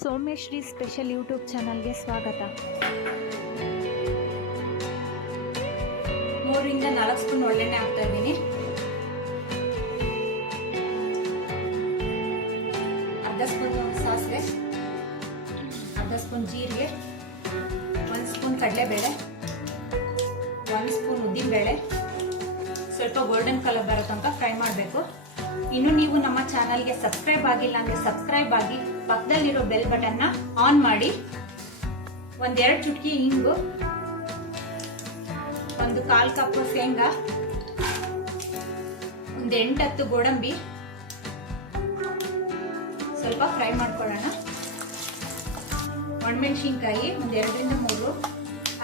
Soumyashree special YouTube ಚಾನಲ್ಗೆ ಸ್ವಾಗತ. ಮೂರಿಂದ ನಾಲ್ಕು ಸ್ಪೂನ್ ಒಳ್ಳೆಣ್ಣೆ ಹಾಕ್ತಾ ಇದ್ದೀನಿ. ಅರ್ಧ ಸ್ಪೂನ್ ಸಾಸಿವೆ, ಅರ್ಧ ಸ್ಪೂನ್ ಜೀರಿಗೆ, ಒಂದು ಸ್ಪೂನ್ ಕಡಲೆಬೇಳೆ, ಒಂದು ಸ್ಪೂನ್ ಉದ್ದಿನಬೇಳೆ. ಸ್ವಲ್ಪ ಗೋಲ್ಡನ್ ಕಲರ್ ಬರೋ ತನಕ ಫ್ರೈ ಮಾಡಬೇಕು. ಇನ್ನು ನೀವು ನಮ್ಮ ಚಾನಲ್ಗೆ ಸಬ್ಸ್ಕ್ರೈಬ್ ಆಗಿಲ್ಲ ಅಂದ್ರೆ ಸಬ್ಸ್ಕ್ರೈಬ್ ಆಗಿ ಪಕ್ಕದಲ್ಲಿರೋ ಬೆಲ್ ಬಟನ್ನ ಆನ್ ಮಾಡಿ. ಒಂದೆರಡು ಚುಟ್ಕಿ ಹಿಂಗು ಒಂದು ಕಾಲ್ ಕಪ್ ಶೇಂಗಾ ಒಂದು ಎಂಟತ್ತು ಗೋಡಂಬಿ. ಸ್ವಲ್ಪ ಫ್ರೈ ಮಾಡ್ಕೊಳ್ಳೋಣ. ಒಣಮೆಣಸಿನ್ಕಾಯಿ ಒಂದು ಎರಡರಿಂದ ಮೂರು.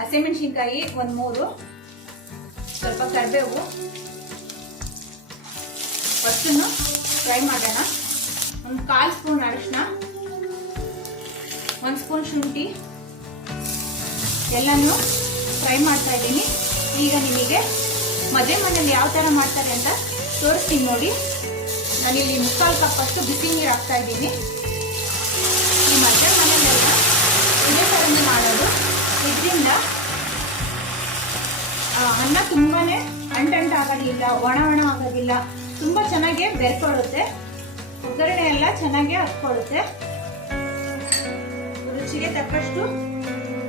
ಹಸಿಮೆಣಸಿನ್ಕಾಯಿ ಒಂದು ಮೂರು. ಸ್ವಲ್ಪ ಕರಿಬೇವು. ಫಸ್ಟನ್ನು ಫ್ರೈ ಮಾಡೋಣ. ಒಂದು ಕಾಲು ಸ್ಪೂನ್ ಅರಿಶಿನ ಒಂದು ಸ್ಪೂನ್ ಶುಂಠಿ. ಎಲ್ಲನೂ ಫ್ರೈ ಮಾಡ್ತಾ ಇದ್ದೀನಿ. ಈಗ ನಿಮಗೆ ಮದುವೆ ಮನೇಲಿ ಯಾವ ಥರ ಮಾಡ್ತಾರೆ ಅಂತ ತೋರಿಸ್ತೀನಿ ನೋಡಿ. ನಾನಿಲ್ಲಿ ಮುಕ್ಕಾಲು ಕಪ್ ಅಷ್ಟು ಬಿಸಿ ನೀರು ಹಾಕ್ತಾ ಇದ್ದೀನಿ. ಈ ಮದುವೆ ಮನೆಯಲ್ಲೆಲ್ಲ ಇದೇ ಥರನೇ ಮಾಡೋದು. ಇದರಿಂದ ಅನ್ನ ತುಂಬಾ ಅಂಟಂಟ ಆಗೋದಿಲ್ಲ ಒಣ ಒಣ ಆಗೋದಿಲ್ಲ. ತುಂಬ ಚೆನ್ನಾಗಿ ಬೆರ್ಕೊಳ್ಳುತ್ತೆ. ಒಗ್ಗರಣೆ ಎಲ್ಲ ಚೆನ್ನಾಗಿ ಹತ್ಕೊಳ್ಳುತ್ತೆ. ರುಚಿಗೆ ತಕ್ಕಷ್ಟು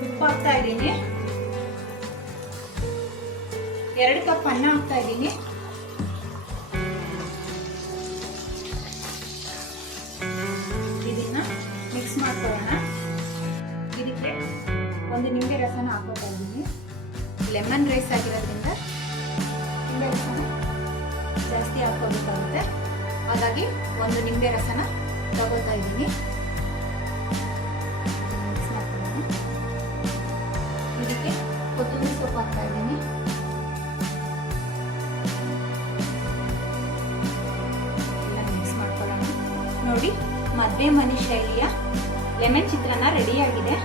ಉಪ್ಪು ಹಾಕ್ತಾ ಇದ್ದೀನಿ. ಎರಡು ಕಪ್ ಅನ್ನ ಹಾಕ್ತಾ ಇದ್ದೀನಿ. ಇದನ್ನ ಮಿಕ್ಸ್ ಮಾಡ್ಕೊಳ್ಳೋಣ. ಇದಕ್ಕೆ ಒಂದು ನಿಂಬೆ ರಸನ ಹಾಕೋತಾ ಇದ್ದೀನಿ. ಲೆಮನ್ ರೈಸ್ ಆಗಿರೋದ್ರಿಂದ ನಿಂಬೆ ರಸನ. ಜಾಸ್ತಿ ಹಾಕೋಬೇಕಾಗುತ್ತೆ ಹಾಗಾಗಿ ಒಂದು ನಿಂಬೆ ರಸನ ತಗೋತಾ ಇದ್ದೀನಿ. ಇದಕ್ಕೆ ಕೊತ್ತಂಬರಿ ಸೊಪ್ಪು ಹಾಕ್ತಾ ಇದ್ದೀನಿ. ಮಿಕ್ಸ್ ಮಾಡ್ಕೊಳ್ಳೋಣ. ನೋಡಿ ಮದುವೆ ಮನೆ ಶೈಲಿಯ ಲೆಮನ್ ಚಿತ್ರಾನ್ನ ರೆಡಿಯಾಗಿದೆ